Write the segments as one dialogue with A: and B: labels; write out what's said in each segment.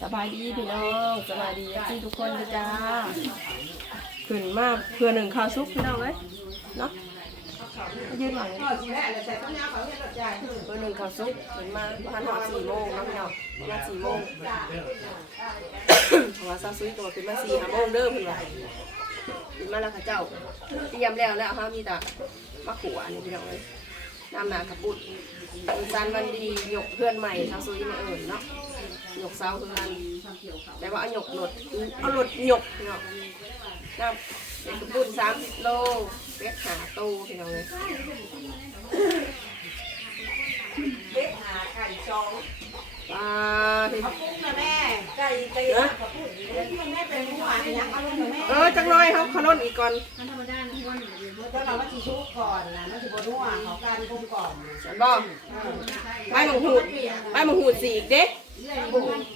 A: สบายดีพี่น้องสบายดีที่ทุกคนจ้าขึ้นมาเพื่อหนึ่งข้าวซุปพี่น้องเลยเนาะยืนหลังเพื่อหนึ่งข้าวซุปขึ้นมาพันหอดสี่โมงนะพี่น้องประมาณสี่โมง ว่าซาซุยตัวขึ้นมาสี่ห้าโมงเด้อเพื่นว่าขึ้นมาแล้วค่ะเจ้าเตรียมแล้วแล้วฮะมีแต่มะขวานี่พี่น้องเลยน้ำหนากระปุดวันจันวันดียกเพื่อนใหม่ซาซุยมาเอิญเนาะหยกเสาคือกันแต่ว่าเอาหยกหลดเอาหลดหยกเนาะน้ำเป็นกระปุนสามสิบโลเป็ดหาโตพี่น้องเลย
B: เล็กหาไก่จอง
A: ปลาพี่
B: เขาปุ้งนะแม่ไก่ไก่เขาปุ้งที่มันแม่เป็น หัวเนี่ยเอาลงนะแม่
A: เออจังน้อยครับขนนอีกก่อน
B: เมื่อเราว่าชีชุกก่อนนะมันจะบนหัวเขาการกุมก่อน
A: ฉันบอกใบมังหูดใบมังหูดสีอีกเด็ก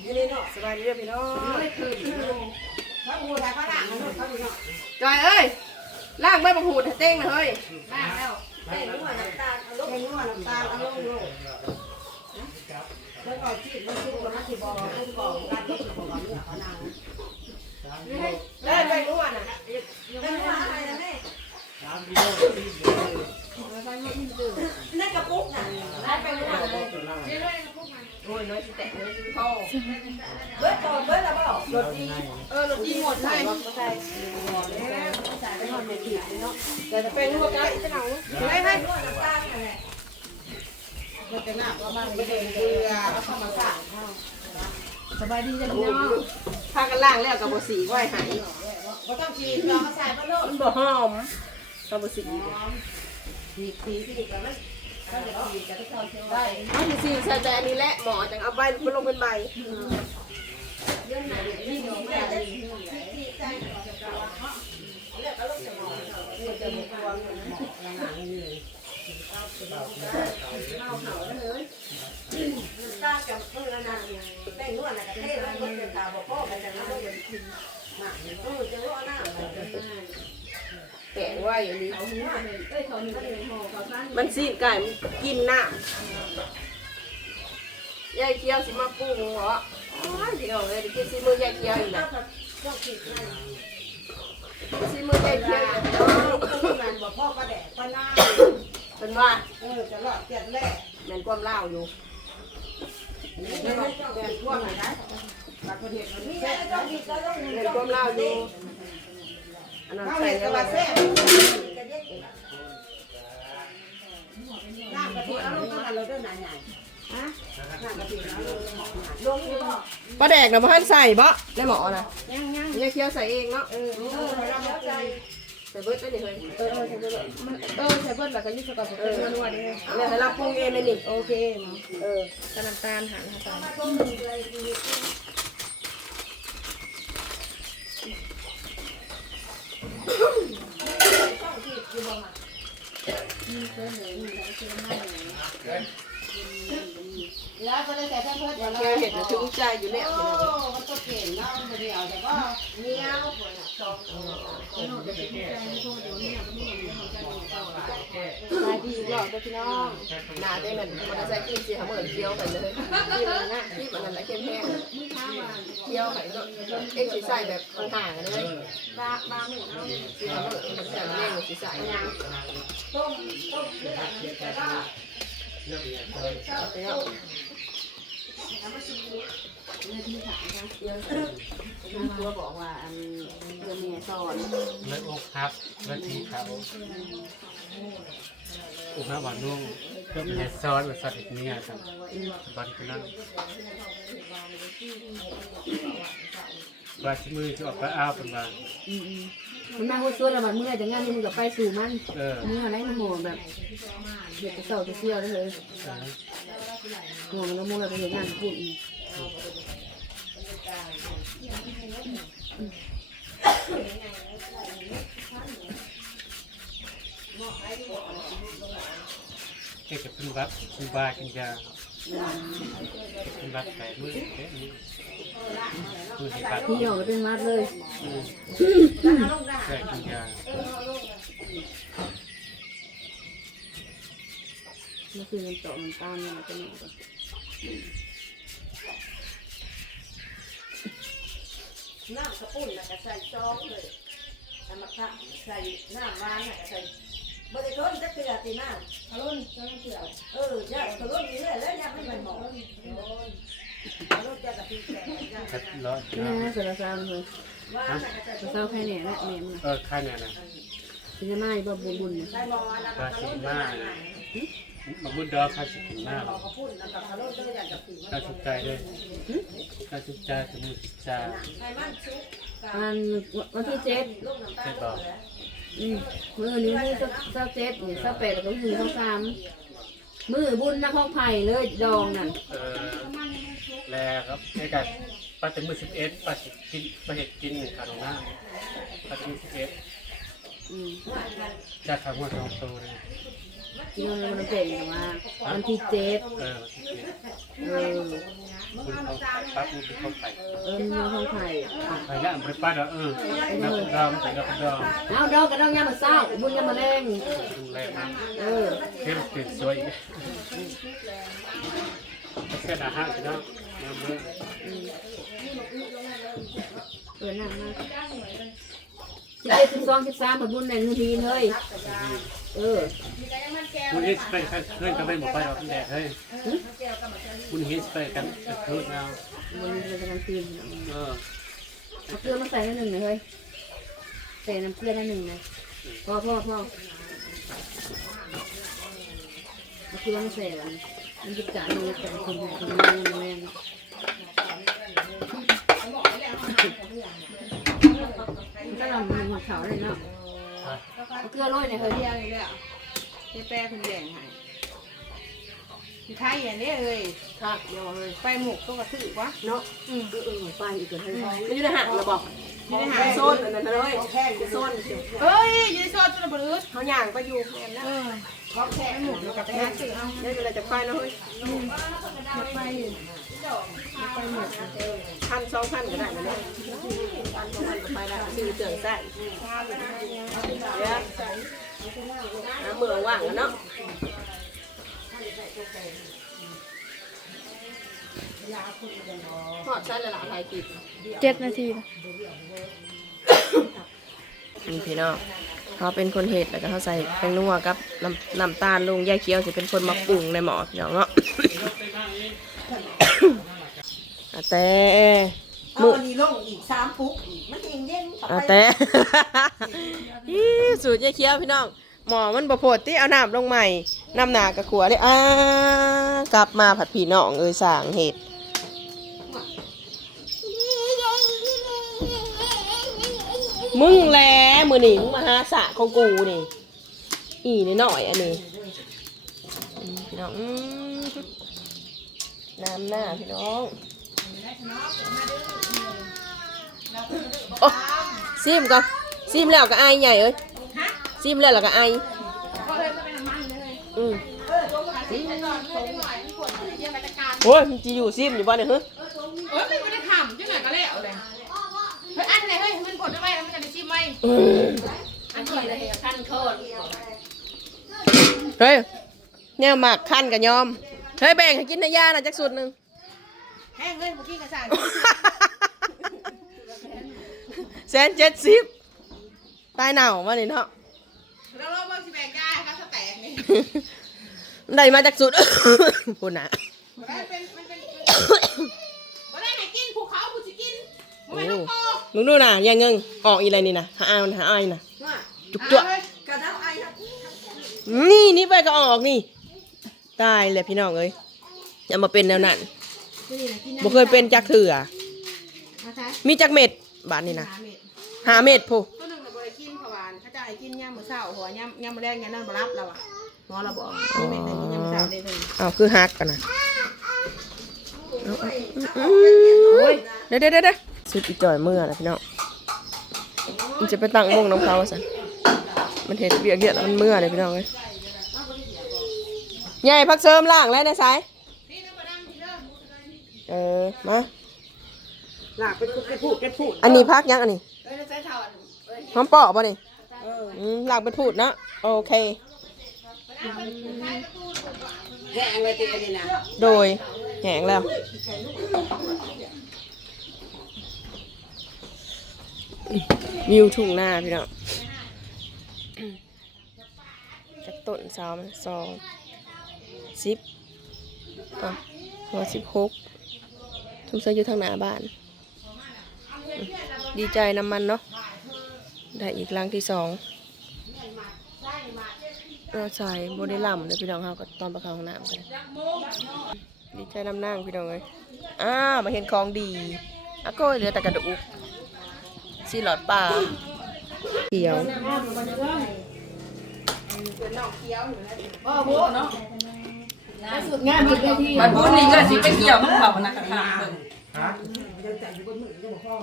B: ยี่นี่เนาะ
A: สบายดีเด้อพี่น้อง
B: ถ้าหัวไทยเขาหนังมันเขาดีเนาะ
A: จอยเอ้ยลากใบมังหูดให้เต้งนะเฮ้ย
B: แม่นวดน้ำตาลเอาลงแม่นวดน้ำตาลเอาลงโลกแล้วก็ชีดมันชุกแล้วมันจะบอกกุมก่อนการที่จะบอกว่าเนี่ยเขานั่ง
A: ได้ใบนวดน่ะ
B: เป็นหัวอะไรนะแม่นั่นกระปุกน่ะนั่นเป็นหัวเลย
A: โอ้ยน้อยสิแตะน้อยสิพ่อ
B: เบิดก่อนเบิดแล้วเปล่า
A: รถดีเออรถดีหมดเลยแต่จะเป็นวดได้จะหนังไม่ให้
B: มันจะหนักว่ามันไม่เป็นเกลือเอาเข้ามาสร้าง
A: สบายดีจ้ะพี่น้องพากันล่างแล้วกับบสีไว้หาย
B: ก็ต้องชีเรามาใส่ปลาโลด
A: มันบ่หอมกับบสี
B: สีสีสีกันมันก็จะสีจะต้องเข้าเที่ยวได้
A: เอาสีใส่ใจอันนี้แหละหมอจังเอาใบมันลงเป็นใบ
B: นี่หนูแม่สีสีใจเลือกก็ลูก จะมองมันะมีความหมอกหนันี่ตากับมือละนางแป้งนวดนะเทศแล้วมันจะตาบอกพ่อกันจะน้ำมันจะกินหนักเออจะรู้หน้าอะไร
A: แกะไว้อันนี้มันซีดไก่มันกินหน้ายายเคี้ยวสิมาปรุงเหรออ๋อเดี๋ยวเลยเดี๋ยวกินซีมือยายเคี้ยวอีกนะซีมือยายเคี้ยวอีกแล้ว
B: มันบอกพ่อก็แดดก็หน้า
A: เป็นว่า
B: เออจะหลอดเจ็ดแรก
A: แมนความเล่าอยู่
B: ไม่ไม่ต้องแดดท่วมไหนนะบัตรประเทศมันแซ่บต้องกินก็ต้อง
A: แม่นความเล่าอยู่อันนั้นใส่
B: เห็
A: แล้
B: แต่
A: ว
B: ว่าแซ่บน้ำกะทิเอาลงตั้งแต่เราเดินไหนไหนฮะน้ำกะทิเอาลงลงนี่บ่
A: ปลาแดกนะบ่ให้ใส่บ่ได้หมอนะ
B: ยังยัง
A: ยายเคี้ยวใส่เองเนาะ
B: เออ เออเราเข้าใส่
A: เบิร์ดได้นี่เฮ้ย
C: เออเออใช่เบิร์ดมันเออใช่เบิร์ดแล้วก็ยึดสกัดเป็นนวดนี่
A: เนี่ยให้เราปรุงเองเลยนี่
C: โอเคเนาะ
A: เออ
C: กระน้ำตาลหันค่ะตอน
B: แล้วก็เลยแต่เพื่อน
A: ยายเคี้ยวเห็นถึงใจอยู่แล้ว
B: โอ้
A: พี่น้อง
B: มันก็เก่งเนาะมันเดียวแต่ก็เนี้ยวสอง
C: ขายดีหรอกพี่น้อง
A: หนาได้นั่นมันจะใส่กินเสิเหมือนเคี้ยวไปเลยกินเลยนะที่มันนั่นแหละเข้มแห้งเคี้ยวไปเนาะเอ็กซ์ใส่แบบห่างๆเลย
C: บาบาหนึ่งเอา
A: ที่ทำให้มันใส่แห้งสิใส่ยัง
B: ต้มต้มเลือดแต่ก็
A: แล้ว
C: ตัวบอกว่าอันเรือเมียสอน
D: เลิกอกครับเลิกทีเขาอุณหภูมินุ่งเพื่อเป็นซอสหรือซอสอีกเนี่ยครับบอลคือนั่งวาชิมือที่ออกไปอ้าวเป็นว่า
C: มันมาหัวส่วนแล้วมันเมื่อยแต่งานนี่มึงกับไปสู่มัน
D: เออ
C: นี่อะไรนะหมูแบบเด็กกระเต่าจะเชี่ยวได้เลย
D: เออ
C: หมูมันละมุนเลยไปเห็นงานพูดอีก
D: เกี่ยวกับเป็นวัดเป็นบากินยา
A: อ
D: มันรักแต่มือเอ๊ะมือมือสิบบาท
C: ที่ออกก็เป็นมัดเลย
D: อืมแค่กินยา
C: เมื่อคืนมันเจาะมันตามมันจะหนักกว่า
B: น้ำกระปุ้นแล้วก็ใส่ซองเลยน้ำมะขามใส่น้ำหวานแล้วก็ใส่บริโภคจะเกลือตีน้ำ
C: อารมณ์จะเสือ
B: เอออย่าตะลุยเรื่อยแล้วอย่าไม่มันหมองตะลุยจะกับพี่แก่อย่า
D: แค่ร้อย
C: นี่นะสารสารเลย
B: ว่าน่ะก็จะ
C: สารแค่เนี่ยแหละเนี่ยมัน
D: เออค่าเนี่ยนะ
C: เป็นยังไงบ่บุญบุญ
B: ใส่หมอแล้วก็
D: ค่า
B: ตะ
D: สิ
B: ลุ
D: บ
B: ย
D: ห้านะ บางบุญดอกค่าสิบห้า
B: ขอกระปุ้นแล้วก็ตะลุยก็อยากจะกิน
D: ค่าชุบใจด้วยค่าชุบใจสมุนสิจา
B: ใส่มันชุบ
C: วันวันที่เจ็ด
B: ลูกน้ำตา
D: เจ็
B: ล
D: ดบอก
C: อืมมือนี้ที่เจ้าเจ็ดเนี่ยเจ้าแปดแล้วก็มือเจ้าสามมือบุญนักห้องไผ่เลยดองนั่น
D: เออแล้วครับไอ้กัปลาถึงมือสิบเอ็ดปลาสิกินปลาเห็ดกินหนึ่งขาดหน้าปลาถึงสิบเอ็ด
C: อืม
D: จะทำหัวทองโตเลย
C: กินมันมันเป็นแต่ว่าวันที่เจ็ด
D: เออ
C: เออ
D: คุณเขาปั๊บมือเป็นเขาไข่
C: เออมือห้องไผ่
D: ไข่ย่างไปปั้นเออน้ำดองใส่น้ำดอง
C: เอาดองกับดองยามมาเศร้าบุญยามมาแรง
D: ดูแลมัน
C: เออ
D: เข้มติดสวยแค่อาหารสินะน้ำมือ
C: เออนั่งมาสิบเอ็ดสิบสองสิบสามผลบุญในเงินทีเลยเออ
D: คุณเฮ็ดไปเพื่อนก็ไม่บอกไปเราแดดเฮ้ยคุณเฮ็ดไปกันเพื่อนเอา
C: บุญเป็นการคืน
D: เออ
C: เอาเกลือมาใส่ในหนึ่งเลยเฮ้ยใส่น้ำเกลือในหนึ่งเลยพ่อพ่อพ่อเอาเกลือมาใส่กันมันจะจ่ายมือแต่คนไหนคนนี้แม่มันก็ลำมีหัวเขาเลยเนาะเอาเกลือโรยในเฮ้ย
E: เรียงอีกแล้ว เจ๊แป้เพิ่นแบ่งให้ที่ไทยอย่างนี้เลย
A: ค่ะเดี๋ยวเลย
E: ไปหมกตัวกระถือวะ
A: เนาะอืมเออเออไปอีกเกินให้ไม่ได้หักเราบอก
E: ไม่ได้หา
A: โซนอันนั้นเลยโซน
E: เฮ้ยอยืนซอดตัวบรื้อ
A: เขาย่างไปอยู่แม่นนะ
E: เออเขาแค่หมกแล้วกับไปหาซื้อเอา
A: ได้เวลาจะไปนะเฮ้ย
E: ไป
A: พันสองพันก็ได้นะเนี่ยพันสองพันก็ไปได้ซื้อเตืองใส่เดี๋ยว น้ำเมืองว่างกันเนาะทอดใช้ละลายไทยกิน
C: เจ็ดนาที
A: นี่พี่น้องเขาเป็นคนเห็ดแล้วก็เขาใส่แป้งนัวกับน้ำน้ำตาลลงยายเคี้ยวจะเป็นคนมาปรุงในหม้อพี่น้องเนาะอาแต่
B: เอา
A: มือ
B: อันนี้ลงอีกสามปุ๊กอีกมันเองเย็นต่อ
A: อา
B: ไป
A: แต่ อีสูตรยายเคี้ยวพี่น้องหมอมันบะโพดที่เอาน้ำลงใหม่น้ำหนากระขัวเลยอ่ากลับมาผัดพี่น้องเอ้ยสร้างเห็ดมึงแลมือหนิมึงมาหาสะของกูนี่อีนิดหน่อยอันนี้พี่น้องน้ำหน้าพี่น้องโอ้ซิมก่อน ซิมแล้วก็ไอายใหญ่เอ้ยซิมแล้วแล้วก็ไอาย
E: ก็เลยก็เป็นน้ำมันเลย
A: อืม
E: ไปก่อนเลยจังหน่อยมันปวดเยี่ยมราชการ
A: โอ้ยมันจะอยู่ซิมอยู่บ้านเนี่ยเฮ้ย
E: เออไม่ได้ขำจังไหนก็แล้วเลยเฮ้ยอันไหนเฮ้ยมันปวดได้ไหมแล้วมันจะได้ชิมไหม
A: อืม
E: อันนี้เลยขั้นโทษ
A: เฮ้ยเนี่ยหมักขั้นกับยอมเฮ้ยแบ่งให้กินนะย่านะจักสุดหนึ่ง
E: แห้งเลยเมื่อกี้กระสาน
A: แสนเจ็ดสิบ ตายหนาวมาเนี่ยเนาะ
E: เราเริ่มว่าสิแบ่งได้ครับสแตกนี่
A: ได้มาจากสุด พูดนะ
E: มันเป็นมันเป็นมันได้ไหนกินภูเขาภูสิกินมันไม่ต้องโต
A: มึงดูนะยังเงิงออกอีอะไรนี่นะหาอายมันหาอายนะ
B: ว่า
A: จุกจั่ว
B: กระเท้าไอ้ครับ
A: นี่นี่ไปก็ออกนี่ ตายเลยพี่น้องเอ้ยอย่ามาเป็นแนวนั้นบ่เคยเป็นจักเถื่อ
E: มาใช้
A: มีจักเม็ดบาทนี่นะ
E: หาเม็ด
A: หาเม็ดพู
E: ให้กินย่ำมื้อเช้าหัวย่ำย่ำมื้อแรงย่ำนั่นบ่รับเราอะหมอเราบอกนี่เม็ดหนึ่งกินย่ำมื้อเช้าได้เท่านี้
A: อ้าวคือฮักกันนะเดี๋ยวเดี๋ยวเดี๋ยวสุดอีจ่อยเมื่อนะพี่น้องมันจะไปตั้งวงน้ำเขาสันมันเห็ดเบียกเยอะแล้วมันเมื่อเลยพี่น้องเลยใหญ่พักเสริมล่างแล้วนะสาย
E: นี่นะบ่ไเอ
A: อมา
B: หลากไปไปพูดไปพูด
A: อันนี้พักยังอันนี้
C: เอ้ยใส่เท่าอันเอ้ย
A: หอมปอกป่ะนี่
B: เออ
A: อืมหลักเป็นพูดนะโอเค
B: แย่งเลยตีกันนี่นะ
A: โดยแหงแล้ว วิวทุ่งหน้าพี่น้องจากต้นสาวมันสองสิบอะหัวสิบหกทุ่งใส่อยู่ทางหน้าบ้าน ดีใจน้ำมันเนาะ ได้อีกลังที่สองเราใส่โบได้ล่ำเลยพี่น้องเขาก็ตอนประคองน้ำกันดีใจน้ำนั่งพี่น้องเลยอ้ามาเห็นของดีอะก็เหลือแต่กระดูกสีหลอดป่าเขียว
C: บ่โบเนาะสุดงานบิดได้ที่
F: มันบุญนี่ก็สิไปเกี่ยวมันเขานะกระทางเบิ่ง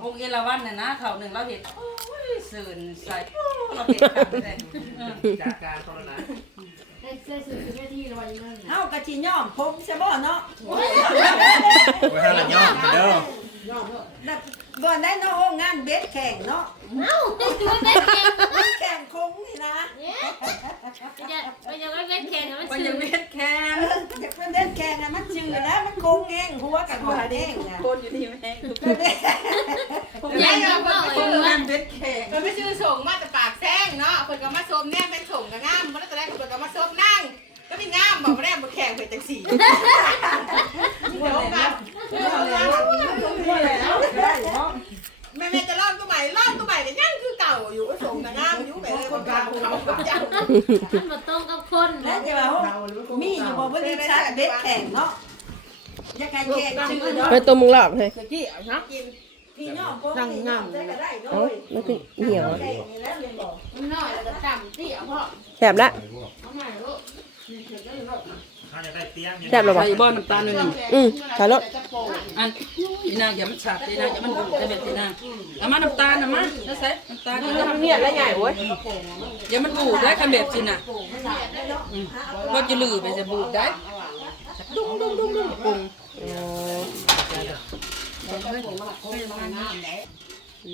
F: พวกเอราวันน่ะนะเขาหนึ่งเราเห็นโอ้ย เสื่นใส่เราเห็นกันเลย
D: จากการตอนนั้น
C: ใส่สุดได้ที่ระวังนั่น
B: เอ้ากะจีย่อมผมใช่บ่เนาะ
D: ไว้ให้ละย่อมเด้อ
B: ก่อ นได้เนาะโอ้งานเบสแข่งเนาะ
C: เอ้ามันเป็นแข่ง
B: แข่งคงนี่นะ
C: เนี่ยมันจะมันเป็นแข่งมัน
F: มัน
C: ชื่
F: ยั
C: อง
F: เม็ดแข็ง
B: อยากเป็นเบสแข่งนะมันชื่อแล้วมันคงเองหัวกับหัวเด้งนะ
F: คนอยู่ที่แม่
C: ผมใหญ่กว่าพ่อ
F: คน
C: อยู่
F: งานเม็ดแข็ง
E: มันไม่ชื่อส่งมาแต่ปากแซงเนาะเพิ่นก็มาชมแน่เป็นส่งก็งามบ่ได้แต่แรกเพิ่นก็มาชมนั่งก็มีงามบอกบ่ได้บ่แข่งเพิ่นจังสี่เดี๋ยวกันแม่แม่จะลองตัวใหม่ลองตัวใหม่ก็ยังคือเก่าอยู่ก็ส่งก็งามอยู่แบบคนเก่าเขาเจ้า
C: มันมาตรงกับคน
B: แล้วจะว่ามีอยู่บ่บริษัทเบสแข่งเนาะอยากการแข่งชื่อเนาะ
A: ไปตัวมึงหลับเลย
B: พี่ย่อมผมนี่ย่อมได้ก็ได้
A: เอ้า
B: ด้วย
A: มันคือเหี่ยวอะ
B: แข่งนี่แล้วเรียนบอก
C: มันน้อยแล้วก็ต่ำที่เอาพ่อ
A: แสบละ
C: เอาใหม่ลูก
D: ถ้าจะได้เตี้ยง
A: แสบหรอวะ
F: ใส่บ่อน้ำตาลหน่อยหนึง
A: อืมถ่ายรถ
F: อันอี นางอย่ามันฉาดอีนางอย่ามันบุ๋ได้แบบอีนางเอามาน้ำตาลนะมาแล้วใส่น้ำตาล
A: เนี่ยได้ใหญ่เว้ย
F: อย่ามันบูดได้คำแบบสิน่ะว่าจะลือไปจะบูดได้ดุ้งดุ้งดุ้งดุ้งปรุง
A: อ๋ออื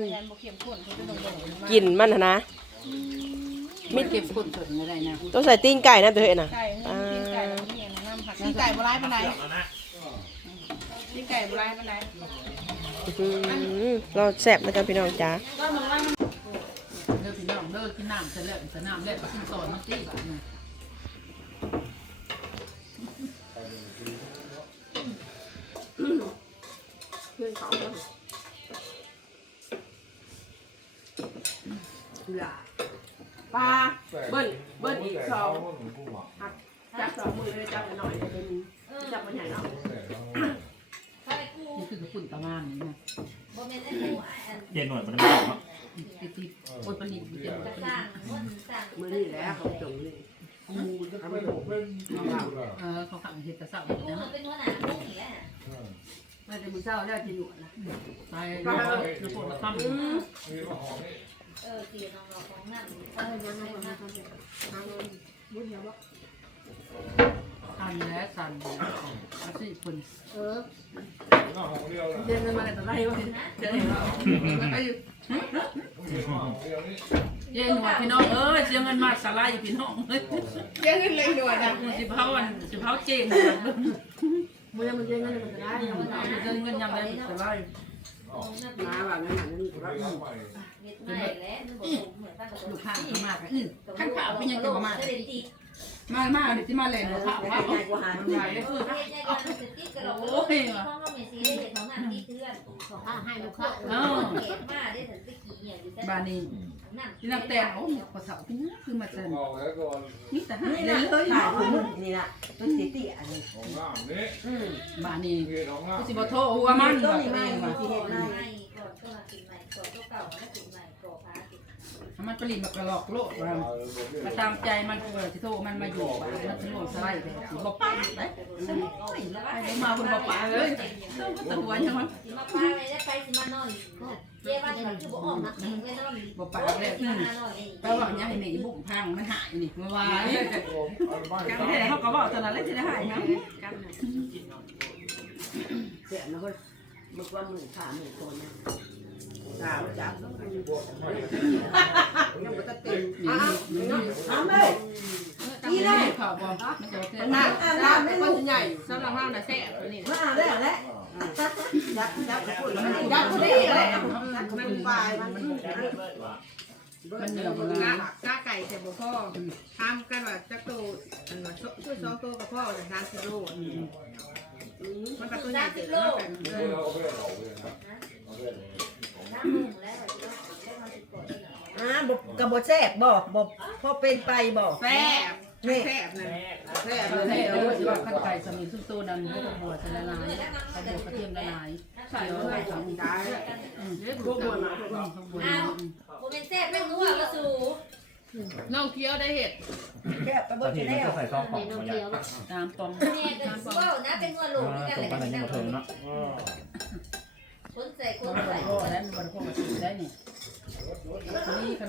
A: มกลิ่นมันน่ะนะ
F: ไม่เก็บคนสดอะไรนะ
A: ต้องใส่ตีนไก่นะเด้อน่ะ
E: ไก่เออกินไก่แล้วมีอย่างน้ำผักกินไก่บ่ร้ายปานใดกิน ไก่บ่ร้ายปานใด
A: อืมเราแสบนะครับพี่น้องจ๋า
F: เด้อพี่น้องเด้อกินน้ำเสร็จแล้วสนามแล้วกินสอนมันตีแบบนี้
A: เพื่อนเขาปลาเบิ้ลเบิ้ลอีกสองจับสองมือเลยจับหน่อยเลยเป็นจับมันใหญ่เนาะ
F: นี่ คือกระปุ่นตะวันนี่นะ
D: เย็นหน่อยมันไม่ออกเนาะ
F: ติดติดโอ้ยปนิดเดียวปนิด
B: มือนี่แหละเขาจงนี่
F: เออเขาขังเห็ดตะเสาอยู่นะ
C: เป็นหัวหน้าพวกนี้แหละ
F: มันจะมือเศร้าแล้วจะหนวดนะตายแล้วจะปวดมาค่ำ
C: เออเสียน้องๆของนั่นเออยังไงนะ
F: สั่นแล้วสั่นอาสิคน
C: เออ
F: เดินมาแต่ไรวะเดินมาเย็นหัวพี่น้องเอ้ยเสียเงินมาสลายอยู่พี่น้องเฮ้ย
E: เยอะขึ้นเลยด่วนนะ
F: สิเผาอันสิเผาเจน
C: มือมันเยอะเงินมันจะได้
F: เดินเงินยำได้สลาย
B: มาแบบนั้น
C: ม็ดไม่แล้วนึกบอกเหมือนตั้งแต่
F: ลูกค้าเข้ามาก็อื้อขั้นข่าวเป็นยังไงมาก มามาเดี๋ยวที่มาเล่นลูกค้าว่า
B: ง่ายกว่าหา
F: ใหญ่เออ
C: โอ้ยห้องเราเมซีได้ของงานที่เพื่อนของข้าให้ลูกค้าเออเก็บมาได้ถึงตะกี้เนี่ยอยู่แต่
F: บานี
C: นั่น
F: ที่นักแต่โอ้ภาษาพี่นะคือมาเซนนี่แต่หาย
B: นี่
F: เล
B: นะ
F: ยเลย
B: ถ่ายคนนี่นะต้นสีตีอันนี้อืม
F: บานีสิบโทหัวมัน
B: ต้น
F: แบบ
B: นี้ไม่
F: นี้
B: มี
F: ว่า
B: ที่เห็นได้
C: ไม่ก่อนก็มากินใหม่ก่อนก็เก่ามากินใหม่ก่อพากิน
F: มันผลิตมากระหลอกโลกว่ามาตามใจมันเออที่โทมันมาอยู่ป่ามันจะลงสไลด์เลยสิบ่ป้าได้สนิทไม่ละไปมาคนบ่ป้าเลยต้องก็ตัวยังมัน
C: สิมาป้าเลยได้ไปสิมานอนเจ๊ว่าจะคือบ่ออกมาแข่งไม่นอน
F: บ่ป้าเลยอืมแปลว่าอย่างนี้บุ่มพังมันหายนี่เมื่อวานกันแท้เขาก็บอกตอนนั้นเลยจะได้หายนะกัน
B: สียนะเฮ้ยมึงว่ามึงขาหมึงคนนะสาวจับยังไม่ตัดเต็ม
A: อ้าว
B: เอาเลย
F: นี่ เลยขอบอกมันจะโอเค
A: หน้าหน้าไม่คนใหญ่สำหรับห้ามนะแซ่บตัวนี้
B: มาได้แล้วจับจับพูดแล้วมันยัดก็ได้เลยมันปลายมัน
F: มันเหนียวมัน
E: ก
F: ละ
E: กะไก่แต่บ่พ่อทำกันว่าจักโตอันว่าช่วยสองโตกับพ่อจะทานสิโลมันก็ตัวใหญ่เกินแล้วกันเออ
B: อ่าบกกระบอกแซ่บบอกบอกพอเป็นไปบอก
E: แซ่บ นี่แซ่บนั่น
B: แซ่บ
F: เล
B: เล
F: ยยเราสิว่าขั้นไก่สมีซุ่มโตนั้นพวกบัวสละลายเอาบัวกระเทียมละลายเดี๋ยวเราสองตายพวกบัวนะพวกบัว
G: ผมเป็นแซ่บไม่รู้ว่าก็สู
E: น้องเคี้ยวได้เห็ด
B: แซ่บ
H: ตะเบิ
B: ด
H: จะได้ใส่ซองของมา
C: อย่าง
F: ตามตอง
G: แม่เป็นเว้านะเป็นงัวหลงด้วยกัน
H: ตร
G: แหง
H: ละปันอะไรนี่มาเทิงเนาะ
D: คน
G: ใส่คนใส่ แล้ว
F: มันพวกกระเทียมได้นี่นี่ข